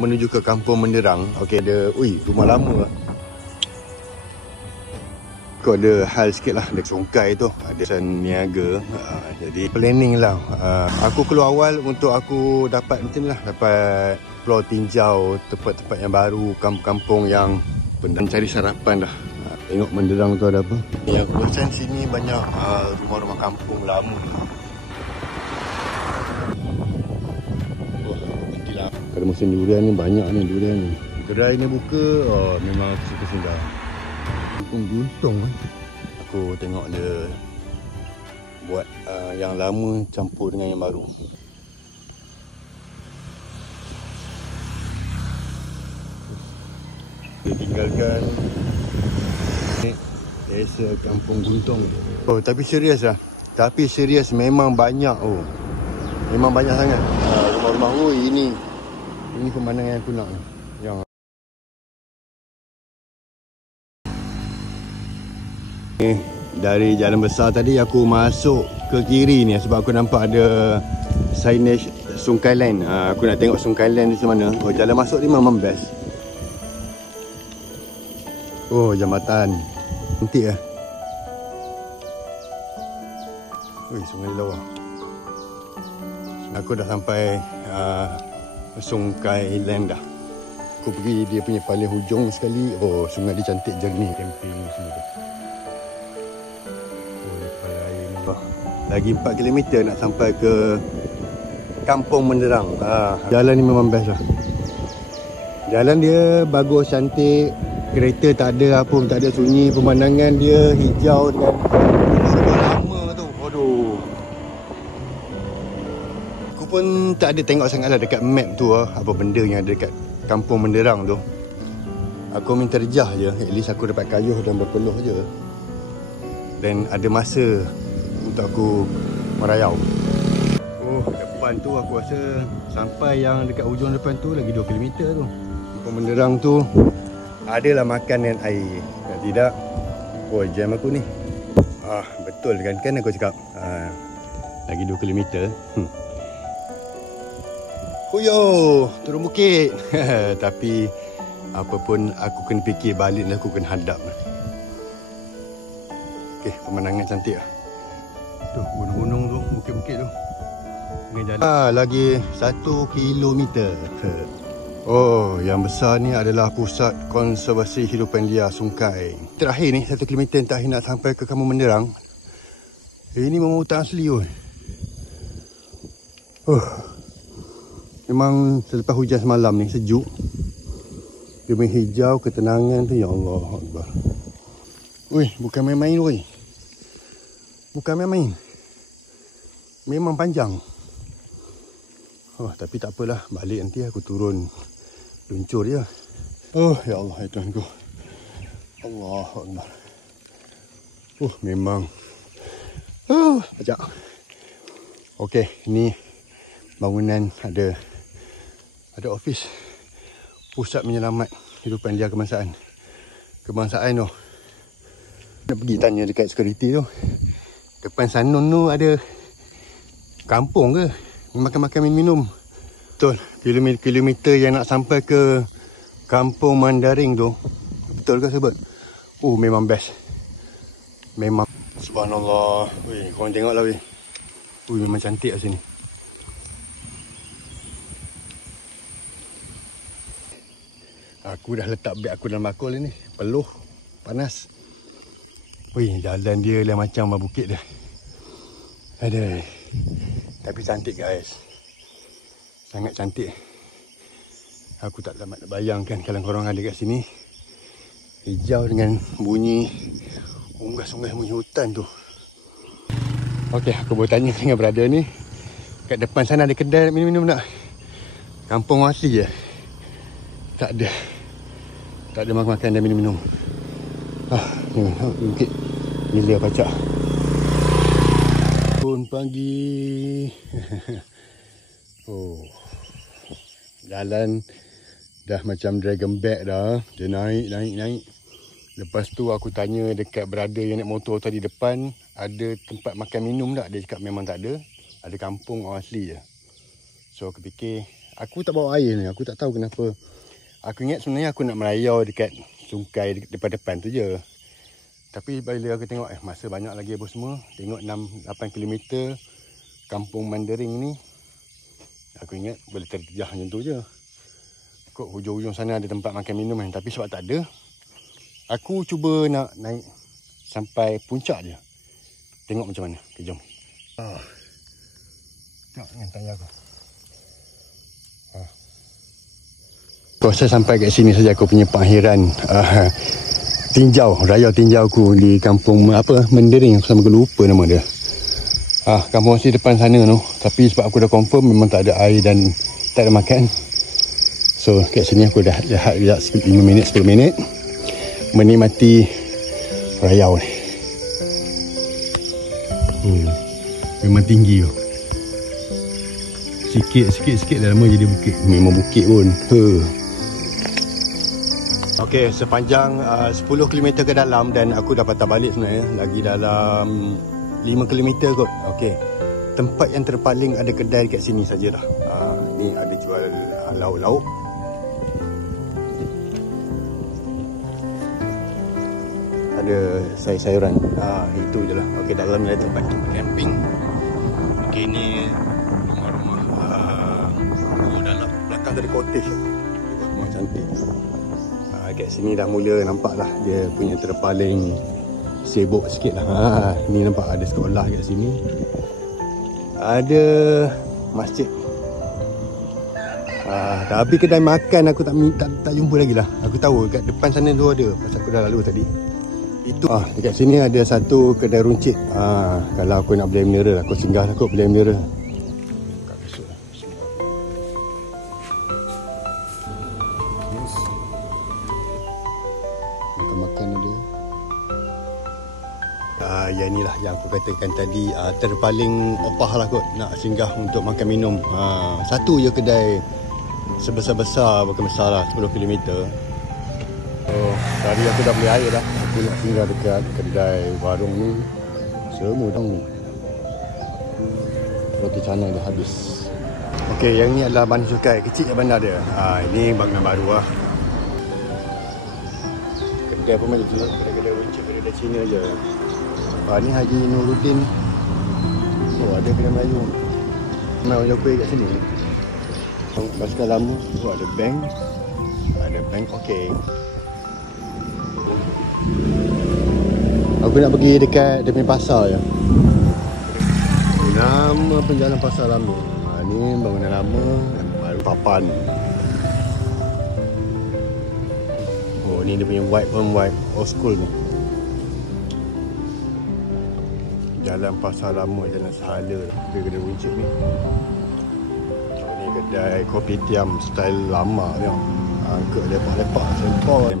menuju ke Kampung Menderang. Okey, ada rumah lama lah. Kau ada hal sikit lah, ada sungkai tu, ada kesan niaga. Jadi planning lah. Aku keluar awal untuk aku dapat macam ni lah, dapat explore, tinjau tempat-tempat yang baru, kampung-kampung yang cari sarapan lah. Tengok Menderang tu ada apa. Yang aku perasan sini banyak rumah-rumah kampung lama. Nantilah. Kalau musim durian ni banyak ni durian ni. Kedai ni buka, memang aku suka singgah. Kampung Guntung. Aku tengok dia buat yang lama campur dengan yang baru. Dia tinggalkan desa Kampung Guntung. Tapi serius lah. Tapi serius memang banyak. Memang banyak sangat rumah-rumah. Ini pemandangan yang aku nak. Yang dari jalan besar tadi aku masuk ke kiri ni sebab aku nampak ada signage Sungai Land. Aku nak tengok Sungai Land ni macam mana. Jalan masuk ni memang best. Jambatan. Cantik lah. Sungai Lawa. Aku dah sampai Sungai Land dah. Aku pergi dia punya paling hujung sekali. Sungai dia cantik, jernih. Camping semua tu. Lagi 4 km nak sampai ke Kampung Menderang. Jalan ni memang best lah. Jalan dia bagus, cantik. Kereta tak ada apa, tak ada sunyi. Pemandangan dia hijau dengan sebab lama tu. Aku pun tak ada tengok sangat lah dekat map tu apa benda yang ada dekat Kampung Menderang tu. Aku minta rejah je. At least aku dapat kayuh dan berpeluh je. Dan ada masa untuk aku merayau. Depan tu aku rasa sampai yang dekat hujung depan tu lagi 2 km tu. Kampung Menderang tu adalah makan dan air. Kalau tidak, jam aku ni. Betul kan aku cakap. Lagi 2 km. Turun bukit. Tapi apa pun aku kena fikir balik dan aku kena hadap. Okey, pemandangan cantik lah. Tu gunung-gunung tu, bukit-bukit tu. Dengan jalan. Lagi 1 kilometer. Yang besar ni adalah pusat konservasi hidupan liar Sungai. Terakhir ni 1 kilometer terakhir nak sampai ke Kampung Menderang. Ini memang hutan asli pun. Memang selepas hujan semalam ni sejuk. Dia main hijau, ketenangan tu, ya Allah Akbar. Bukan main-main . Bukan main-main. Memang panjang. Tapi tak apalah, balik nanti aku turun luncur je. Ya Allah, ya Tuhanku. Allah Akbar. Memang ajak. Okey, ni bangunan ada ofis Pusat Penyelamat Hidupan Liar Kebangsaan tu. Nak pergi tanya dekat security tu. Depan Sanun tu ada kampung ke? Makan-makan minum. Betul. Kilometer yang nak sampai ke Kampung Menderang tu. Betul ke sebut? Memang best. Memang. Subhanallah. Korang tengoklah weh. Memang cantik lah sini. Aku dah letak beg aku dalam bakul ni. Peluh. Panas. Jalan dia lah macam bukit dah. Tapi cantik guys. Sangat cantik. Aku tak dapat bayangkan kalau korang ada kat sini. Hijau dengan bunyi unggas-unggas bunyi hutan tu. Okey, aku boleh tanya dengan brother ni. Kat depan sana ada kedai minum-minum tak? Kampung asli je. Tak ada. Tak ada makan-makan dan minum-minum. Bukit Nila Pacak. Pun pagi. Jalan dah macam dragon back dah. Dia naik. Lepas tu aku tanya dekat brother yang naik motor tadi depan, ada tempat makan minum tak? Dia cakap memang tak ada. Ada kampung orang asli je. So aku fikir Aku tak bawa air ni. Aku tak tahu kenapa. Aku ingat sebenarnya aku nak merayau dekat sungai depan-depan tu je. Tapi bila aku tengok masa banyak lagi apa semua. Tengok 6-8 km Kampung Mandering ni. Aku ingat boleh terjah macam tu je. Kok hujung-hujung sana ada tempat makan minum kan. Tapi sebab tak ada, aku cuba nak naik sampai puncak je. Tengok macam mana. Okay, jom. Tengok dengan tayar aku. Proses sampai kat sini saja aku punya pengakhiran raya tinjau aku di kampung Mandering. Aku sampai lupa nama dia. Kampung masih depan sana tu. Tapi sebab aku dah confirm memang tak ada air dan tak ada makan. So kat sini aku dah lihat 5 minit 10 minit menikmati rayau ni. Memang tinggi tu. Sikit dah lama jadi bukit. Memang bukit pun. Okey, sepanjang 10 km ke dalam dan aku dah patah balik sebenarnya. Lagi dalam 5 km kot. Okey. Tempat yang terpaling ada kedai dekat sini sajalah. Ni ada jual lauk-lauk. Ada sayur-sayuran. Itu je lah. Okey, dalam ni ada tempat camping. Okey, ni rumah-rumah. Dalam belakang dari cottage. Rumah cantik. Kat sini dah mula nampak lah dia punya terpaling sibuk sikit lah. Ni nampak ada sekolah kat sini. Ada masjid. Tapi kedai makan aku tak jumpa lagi lah. Aku tahu kat depan sana tu ada. Pasal aku dah lalu tadi. Itu dekat sini ada satu kedai runcit. Kalau aku nak beli mineral, aku singgah lah kot beli mineral. Makan ada. Yang inilah yang aku katakan tadi, terpaling opah lah kot nak singgah untuk makan minum. Satu je kedai sebesar-besar, bukan besar lah, 10 km. Tadi aku dah beli air dah. Aku nak singgah dekat kedai warung ni. Semua dah roti canai dah habis. Okey, yang ni adalah bandar cukai. Kecil je bandar dia. Ini bangunan baru lah. Kedai pun macam tu. Kedai-kedai runcit, kedai Cina je. Ni Haji Nuruddin. Ada kedai Melayu. Mai orang kuih kat sini. Basikal lama. Ada bank. Ada bank. Okey. Aku nak pergi dekat dia punya pasar je. Nama penjalan pasar lama. Ni bangunan lama. Baru papan. Ni dia punya white old school ni. Jalan pasar lama, jalan Sahala. Kedai runcit ni. Ni kedai kopitiam style lama ni. Angkat lepak-lepak sempol.